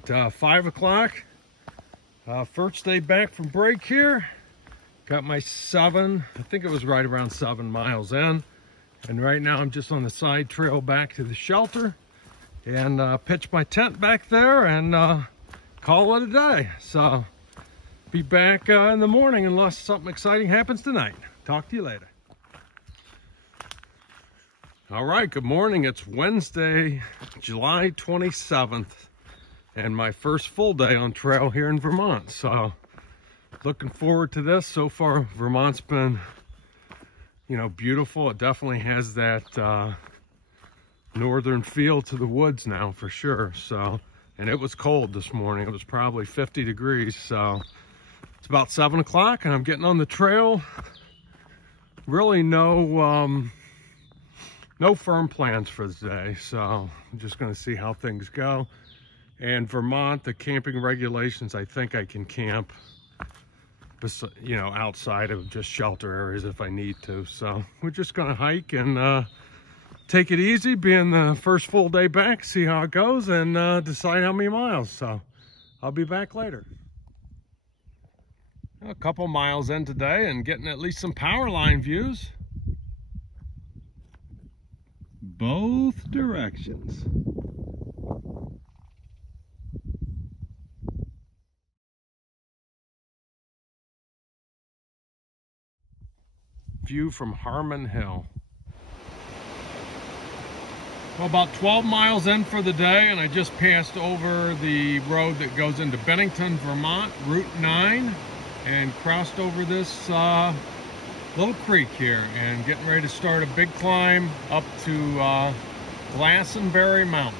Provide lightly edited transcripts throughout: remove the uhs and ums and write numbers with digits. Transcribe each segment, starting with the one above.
right, 5 o'clock. First day back from break here. Got my I think it was right around 7 miles in. And right now I'm just on the side trail back to the shelter. And pitch my tent back there and call it a day. So, be back in the morning unless something exciting happens tonight. Talk to you later. All right, good morning. It's Wednesday, July 27th, and my first full day on trail here in Vermont. So, looking forward to this. So far, Vermont's been, beautiful. It definitely has that northern feel to the woods now, for sure. So, and it was cold this morning. It was probably 50 degrees. So, it's about 7 o'clock, and I'm getting on the trail. Really no firm plans for the day, so I'm just going to see how things go. And Vermont, the camping regulations, I think I can camp, outside of just shelter areas if I need to. So we're just going to hike and take it easy, being the first full day back, see how it goes, and decide how many miles. So I'll be back later. A couple miles in today and getting at least some power line views. Both directions. View from Harmon Hill. Well, about 12 miles in for the day, and I just passed over the road that goes into Bennington, Vermont, Route 9, and crossed over this little creek here, and getting ready to start a big climb up to Glastonbury Mountain.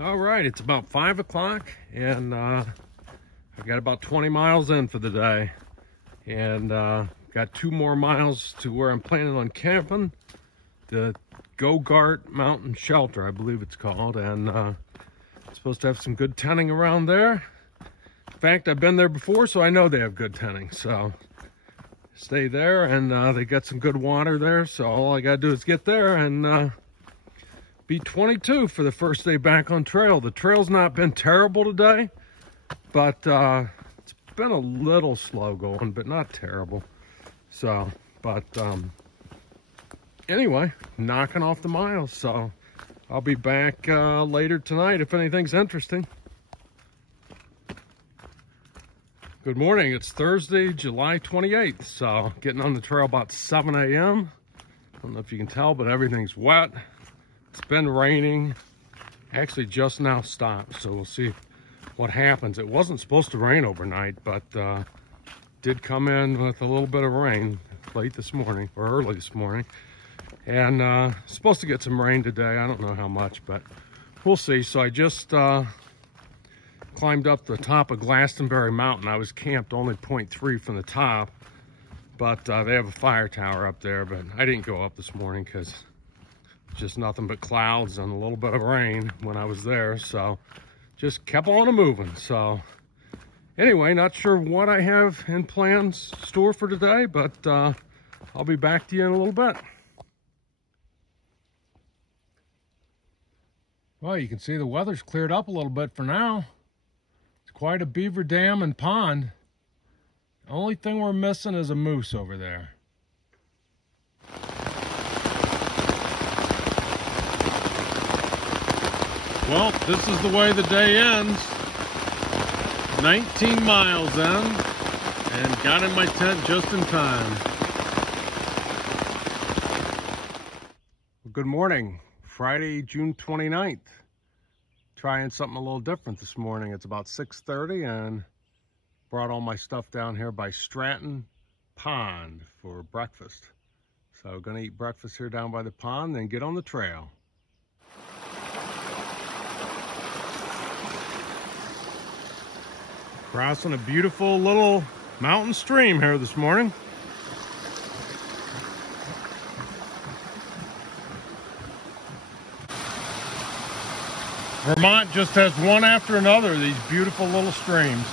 All right, it's about 5 o'clock, and I got about 20 miles in for the day, and got 2 more miles to where I'm planning on camping, the Killington Mountain Shelter, I believe it's called, and it's supposed to have some good tenting around there. In fact, I've been there before, so I know they have good tenting. So stay there, and they got some good water there, so all I gotta do is get there and be 22 for the first day back on trail. The trail's not been terrible today, but it's been a little slow going, but not terrible. So, but anyway, knocking off the miles. So I'll be back later tonight if anything's interesting. Good morning. It's Thursday, July 28th. So getting on the trail about 7 a.m. I don't know if you can tell, but everything's wet. It's been raining. Actually just now stopped. So we'll see what happens. It wasn't supposed to rain overnight, but did come in with a little bit of rain late this morning, or early this morning, and supposed to get some rain today. I don't know how much, but we'll see. So I just climbed up the top of Glastonbury Mountain. I was camped only 0.3 from the top, but they have a fire tower up there, but I didn't go up this morning because it's just nothing but clouds and a little bit of rain when I was there, so just kept on moving. So anyway, not sure what I have in plans store for today, but I'll be back to you in a little bit. Well, you can see the weather's cleared up a little bit for now. It's quite a beaver dam and pond. The only thing we're missing is a moose over there. Well, this is the way the day ends. 19 miles in, and got in my tent just in time. Well, good morning. Friday, June 29th. Trying something a little different this morning. It's about 6:30, and brought all my stuff down here by Stratton Pond for breakfast. So gonna eat breakfast here down by the pond, then get on the trail. Crossing a beautiful little mountain stream here this morning. Vermont just has one after another, these beautiful little streams.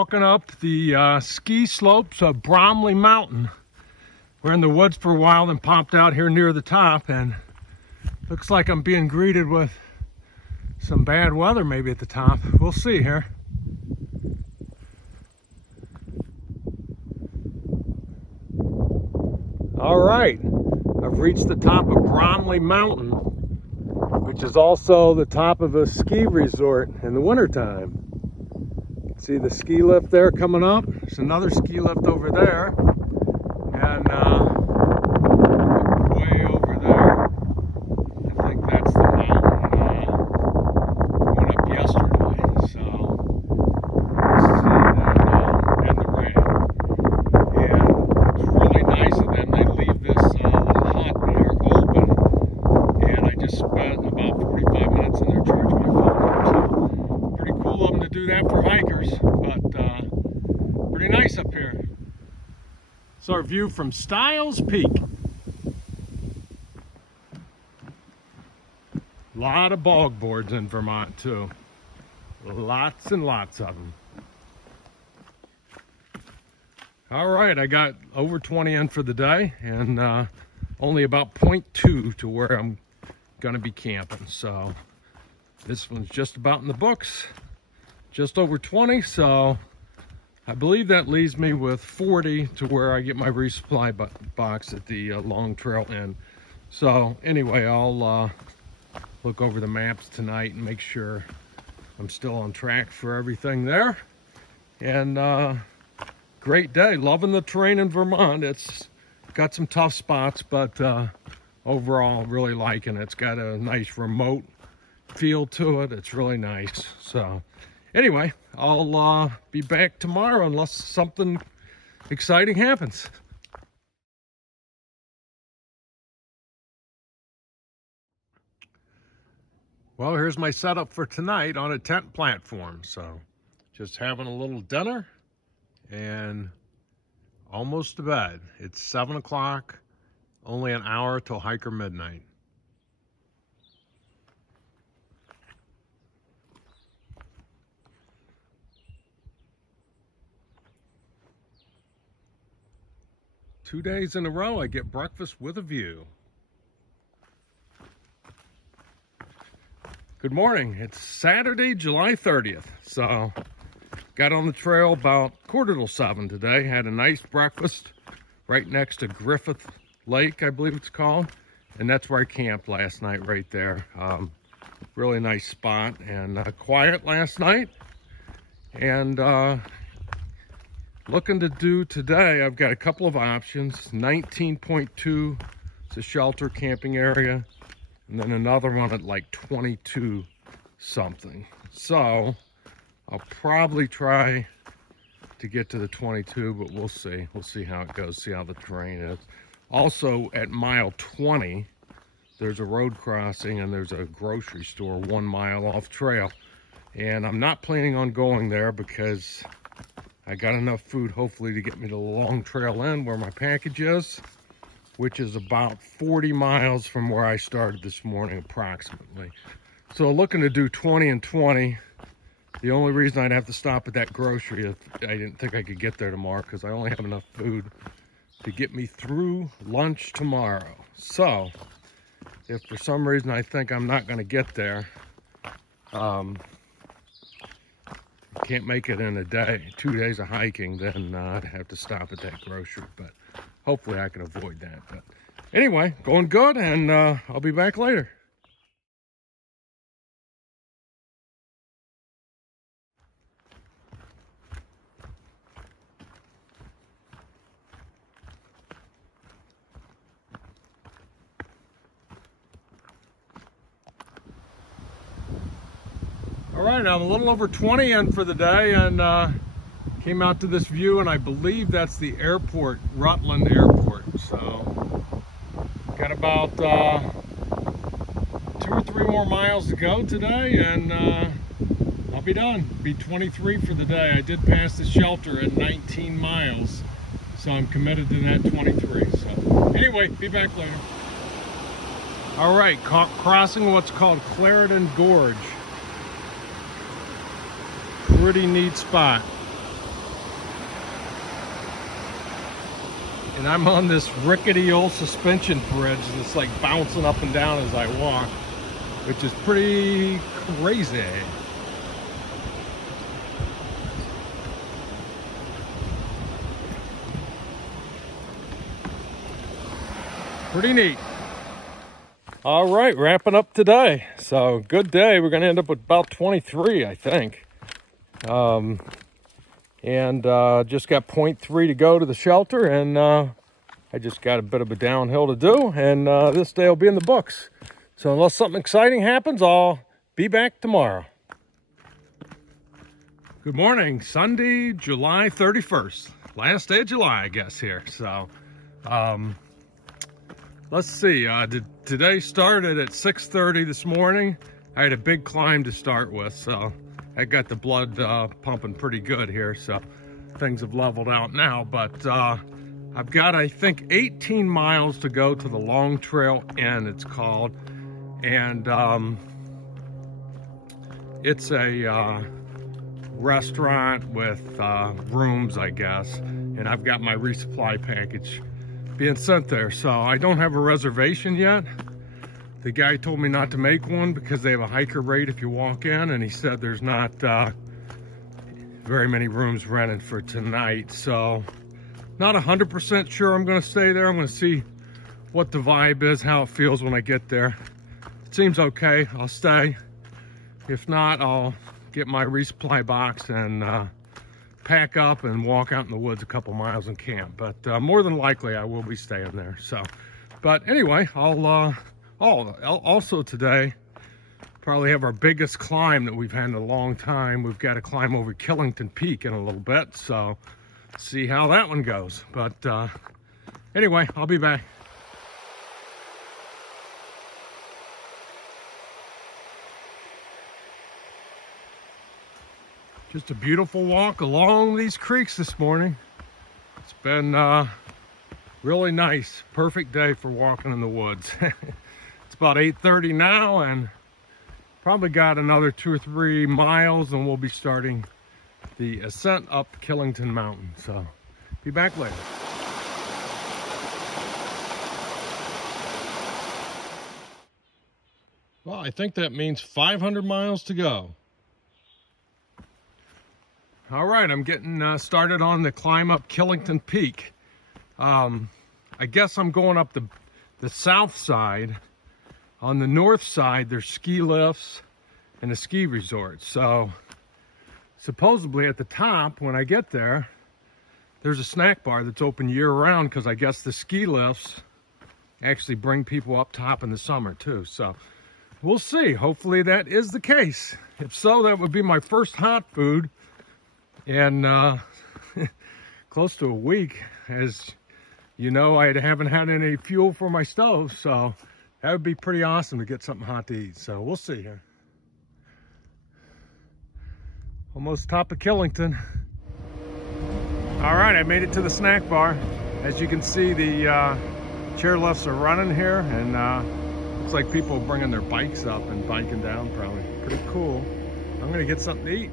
walking up the ski slopes of Bromley Mountain. We're in the woods for a while, then popped out here near the top, and looks like I'm being greeted with some bad weather maybe at the top. We'll see here. All right, I've reached the top of Bromley Mountain, which is also the top of a ski resort in the wintertime. See the ski lift there coming up? There's another ski lift over there. And way over there, I think that's the mountain went up yesterday. So we'll see that in the rain. And it's really nice of them. They leave this little hut there open. And I just spent about 45 minutes in there charging my phone. So pretty cool of them to do that for hikers, but pretty nice up here. So our view from Styles Peak. A lot of bog boards in Vermont too. Lots and lots of them. All right, I got over 20 in for the day, and only about 0.2 to where I'm gonna be camping. So this one's just about in the books, just over 20. So I believe that leaves me with 40 to where I get my resupply box at the Long Trail Inn. So anyway, I'll look over the maps tonight and make sure I'm still on track for everything there. And great day, loving the terrain in Vermont. It's got some tough spots, but overall really liking it. It's got a nice remote feel to it. It's really nice. So anyway, I'll be back tomorrow unless something exciting happens. Well, here's my setup for tonight on a tent platform. So just having a little dinner and almost to bed. It's 7 o'clock, only an hour till hiker midnight. Two days in a row, I get breakfast with a view. Good morning. It's Saturday, July 30th. So, got on the trail about 6:45 today. Had a nice breakfast right next to Griffith Lake, I believe it's called. And that's where I camped last night, right there. Really nice spot and quiet last night. And looking to do today, I've got a couple of options. 19.2 is a shelter camping area, and then another one at like 22 something. So I'll probably try to get to the 22, but we'll see. We'll see how it goes, see how the terrain is. Also at mile 20, there's a road crossing and there's a grocery store 1 mile off trail. And I'm not planning on going there because I got enough food, hopefully, to get me to the Long Trail Inn where my package is, which is about 40 miles from where I started this morning, approximately. So looking to do 20 and 20. The only reason I'd have to stop at that grocery is I didn't think I could get there tomorrow because I only have enough food to get me through lunch tomorrow. So if for some reason I think I'm not going to get there, can't make it in a day, 2 days of hiking, then I'd have to stop at that grocery, but hopefully I can avoid that. But anyway, going good, and I'll be back later. All right, I'm a little over 20 in for the day, and came out to this view, and I believe that's the airport, Rutland Airport. So got about 2 or 3 more miles to go today, and I'll be done. Be 23 for the day. I did pass the shelter at 19 miles, so I'm committed to that 23. So anyway, be back later. All right, crossing what's called Claritin Gorge. Pretty neat spot. And I'm on this rickety old suspension bridge that's like bouncing up and down as I walk, which is pretty crazy. Pretty neat. All right, wrapping up today. So good day. We're going to end up with about 23, I think. And just got 0.3 to go to the shelter, and I just got a bit of a downhill to do, and this day will be in the books. So unless something exciting happens, I'll be back tomorrow. Good morning, Sunday, July 31st. Last day of July, I guess, here. So let's see, today started at 6:30 this morning. I had a big climb to start with, so I got the blood pumping pretty good here, so things have leveled out now. But I've got, I think, 18 miles to go to the Long Trail Inn, it's called. And it's a restaurant with rooms, I guess. And I've got my resupply package being sent there. So I don't have a reservation yet. The guy told me not to make one because they have a hiker rate if you walk in, and he said there's not very many rooms rented for tonight. So not 100% sure I'm going to stay there. I'm going to see what the vibe is, how it feels when I get there. It seems okay, I'll stay. If not, I'll get my resupply box and pack up and walk out in the woods a couple miles and camp. But more than likely I will be staying there. So, but anyway, I'll also today, probably have our biggest climb that we've had in a long time. We've got to climb over Killington Peak in a little bit, so see how that one goes. But anyway, I'll be back. Just a beautiful walk along these creeks this morning. It's been really nice. Perfect day for walking in the woods. It's about 8:30 now, and probably got another 2 or 3 miles, and we'll be starting the ascent up Killington Mountain. So, be back later. Well, I think that means 500 miles to go. All right, I'm getting started on the climb up Killington Peak. I guess I'm going up the south side. On the north side, there's ski lifts and a ski resort. So supposedly at the top, when I get there, there's a snack bar that's open year round, because I guess the ski lifts actually bring people up top in the summer too. So we'll see. Hopefully that is the case. If so, that would be my first hot food in close to a week. As you know, I haven't had any fuel for my stove, so that would be pretty awesome to get something hot to eat. So we'll see here. Almost top of Killington. All right, I made it to the snack bar. As you can see, the chairlifts are running here, and looks like people are bringing their bikes up and biking down, probably. Pretty cool. I'm gonna get something to eat.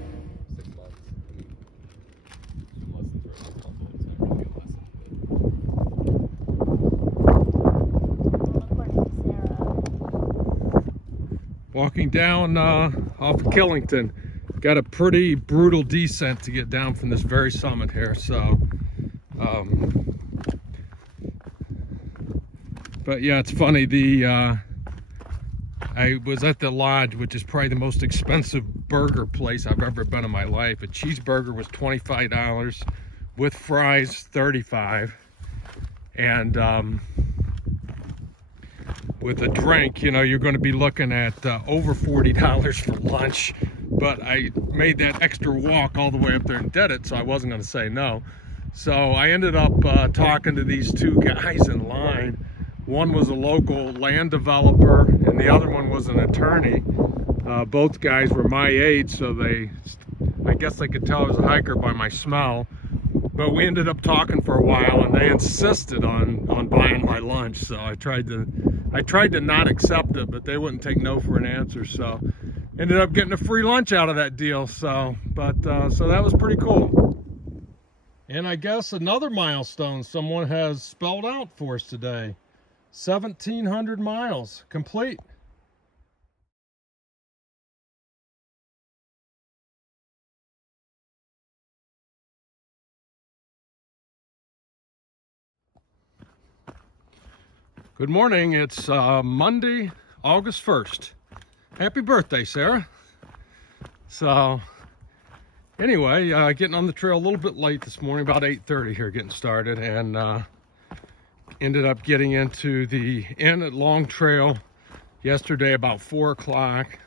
Walking down off of Killington. Got a pretty brutal descent to get down from this very summit here. So, but yeah, it's funny. I was at the Lodge, which is probably the most expensive burger place I've ever been in my life. A cheeseburger was $25 with fries, $35, and with a drink, you know, you're going to be looking at over $40 for lunch. But I made that extra walk all the way up there and did it, so I wasn't going to say no. So I ended up talking to these two guys in line. One was a local land developer, and the other one was an attorney. Both guys were my age, so I guess they could tell I was a hiker by my smell. But we ended up talking for a while, and they insisted on buying my lunch. So I tried to not accept it, but they wouldn't take no for an answer. So ended up getting a free lunch out of that deal. So, so that was pretty cool. And I guess another milestone someone has spelled out for us today. 1,700 miles complete. Good morning. It's Monday, August 1st. Happy birthday, Sarah. So anyway, getting on the trail a little bit late this morning, about 8:30 here getting started, and ended up getting into the inn at Long Trail yesterday about 4 o'clock.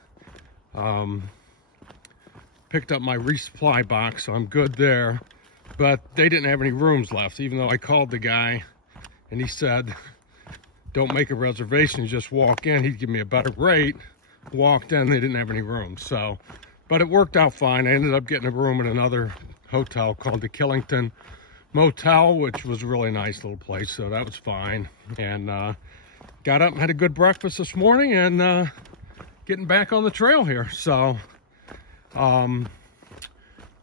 Picked up my resupply box, so I'm good there. But they didn't have any rooms left, even though I called the guy and he said, don't make a reservation, just walk in. He'd give me a better rate. Walked in, they didn't have any rooms. So, but it worked out fine. I ended up getting a room at another hotel called the Killington Motel, which was a really nice little place, so that was fine. And got up and had a good breakfast this morning, and getting back on the trail here. So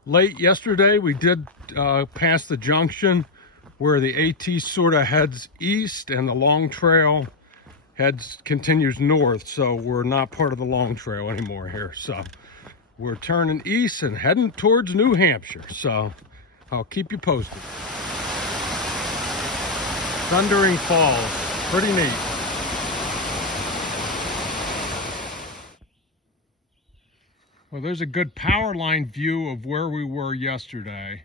late yesterday we did pass the junction where the AT sort of heads east and the Long Trail continues north, so we're not part of the Long Trail anymore here. So we're turning east and heading towards New Hampshire, so I'll keep you posted. Thundering Falls, pretty neat. Well, there's a good power line view of where we were yesterday.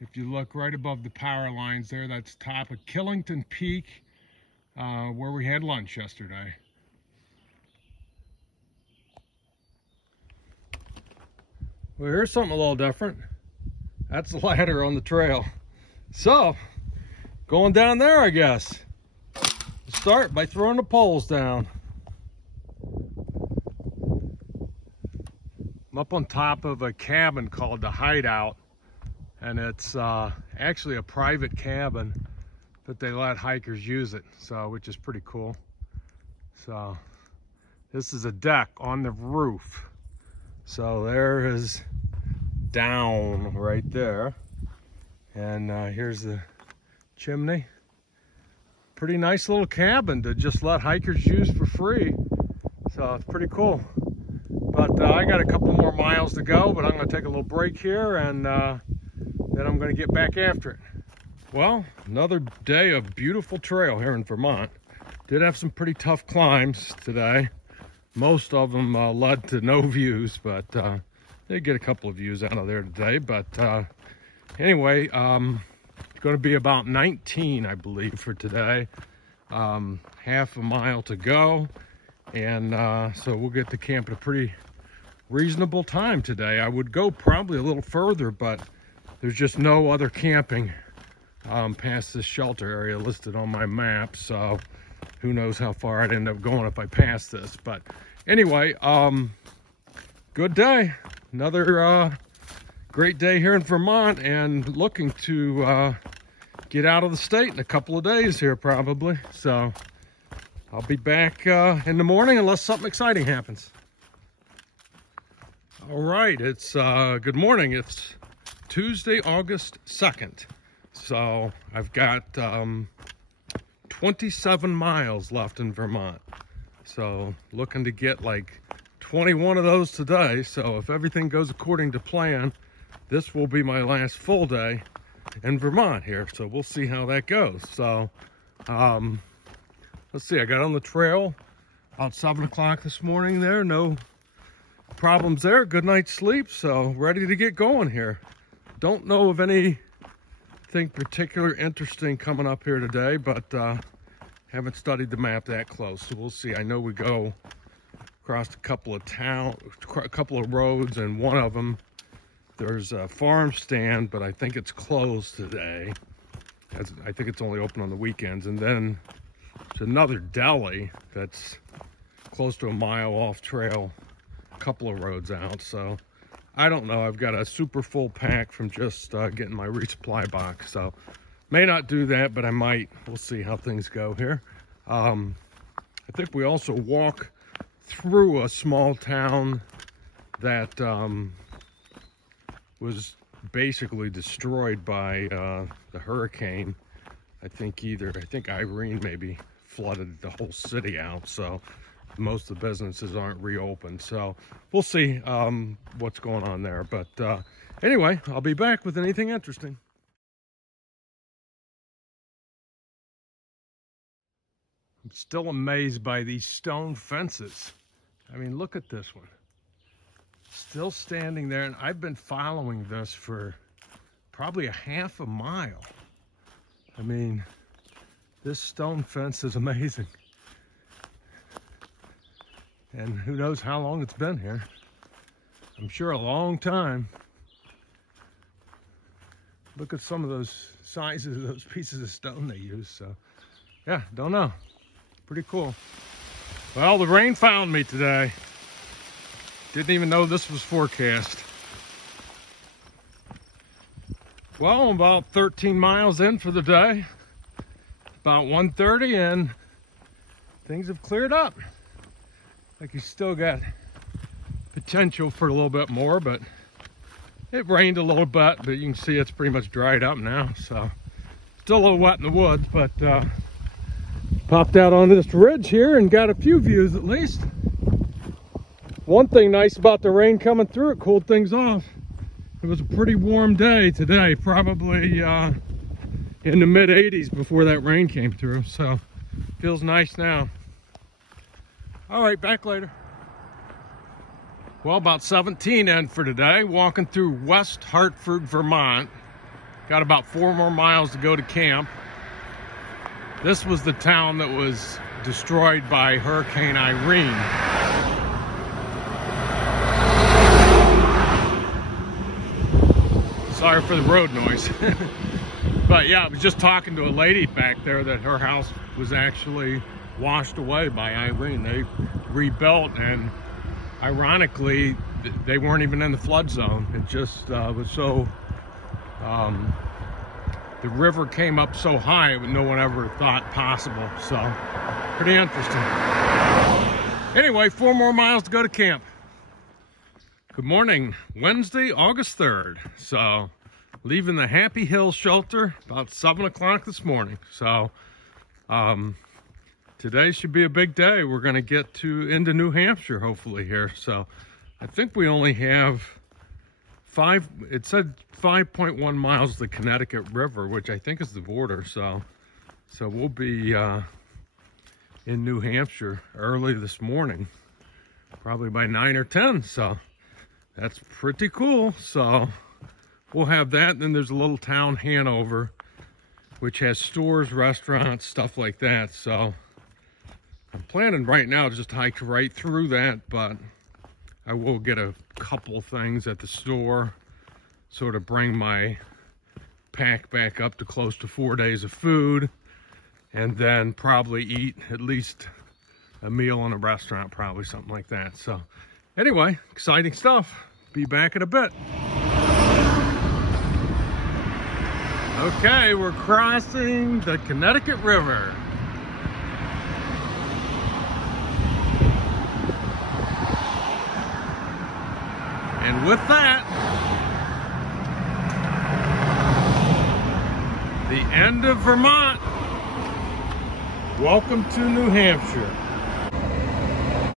If you look right above the power lines there, that's top of Killington Peak, where we had lunch yesterday. Well, here's something a little different. That's the ladder on the trail. So, going down there, I guess. Start by throwing the poles down. I'm up on top of a cabin called the Hideout, and it's actually a private cabin, but they let hikers use it, so which is pretty cool. So this is a deck on the roof. So there is down right there, and here's the chimney. Pretty nice little cabin to just let hikers use for free, so it's pretty cool. But I got a couple more miles to go, but I'm going to take a little break here, and then I'm going to get back after it. Well, another day of beautiful trail here in Vermont. Did have some pretty tough climbs today. Most of them led to no views, but did get a couple of views out of there today. But anyway, it's going to be about 19, I believe, for today. Half a mile to go, and so we'll get to camp at a pretty reasonable time today. I would go probably a little further, but there's just no other camping past this shelter area listed on my map, so who knows how far I'd end up going if I pass this. But anyway, good day. Another great day here in Vermont, and looking to get out of the state in a couple of days here probably. So I'll be back in the morning unless something exciting happens. All right, it's good morning. It's Tuesday, August 2nd. So I've got 27 miles left in Vermont. So looking to get like 21 of those today. So if everything goes according to plan, this will be my last full day in Vermont here. So we'll see how that goes. So let's see, I got on the trail about 7 o'clock this morning there. No problems there. Good night's sleep. So ready to get going here. Don't know of anything particular interesting coming up here today, but haven't studied the map that close, so we'll see. I know we go across a couple of roads, and one of them there's a farm stand, but I think it's closed today. I think it's only open on the weekends. And then there's another deli that's close to a mile off trail, a couple of roads out. So I don't know. I've got a super full pack from just getting my resupply box. So may not do that, but I might. We'll see how things go here. I think we also walk through a small town that was basically destroyed by the hurricane. I think Irene maybe flooded the whole city out, so most of the businesses aren't reopened. So we'll see what's going on there. But anyway, I'll be back with anything interesting. I'm still amazed by these stone fences. I mean, look at this one. Still standing there, and I've been following this for probably a half a mile. I mean, this stone fence is amazing. And who knows how long it's been here. I'm sure a long time. Look at some of those sizes of those pieces of stone they use. So, yeah, don't know. Pretty cool. Well, the rain found me today. Didn't even know this was forecast. Well, I'm about 13 miles in for the day. About 1:30, and things have cleared up. Like you still got potential for a little bit more, but it rained a little bit, but you can see it's pretty much dried up now. So still a little wet in the woods, but popped out on this ridge here and got a few views at least. One thing nice about the rain coming through, it cooled things off. It was a pretty warm day today, probably in the mid 80s before that rain came through. So feels nice now. All right, back later. Well, about 17 in for today, walking through West Hartford, Vermont. Got about 4 more miles to go to camp. This was the town that was destroyed by Hurricane Irene. Sorry for the road noise. But yeah, I was just talking to a lady back there that her house was actually washed away by Irene. They rebuilt, and ironically, they weren't even in the flood zone. It just was so, the river came up so high, no one ever thought possible. So, pretty interesting. Anyway, 4 more miles to go to camp. Good morning, Wednesday, August 3rd. So, leaving the Happy Hill shelter about 7 o'clock this morning. So, today should be a big day. We're going to get into New Hampshire, hopefully, here. So, I think we only have it said 5.1 miles to the Connecticut River, which I think is the border. So we'll be in New Hampshire early this morning, probably by 9 or 10. So, that's pretty cool. So we'll have that. And then there's a little town, Hanover, which has stores, restaurants, stuff like that. So I'm planning right now to just hike right through that, but I will get a couple things at the store, sort of bring my pack back up to close to 4 days of food, and then probably eat at least a meal in a restaurant, probably something like that. So anyway, exciting stuff. Be back in a bit. Okay, we're crossing the Connecticut River. And with that, the end of Vermont. Welcome to New Hampshire.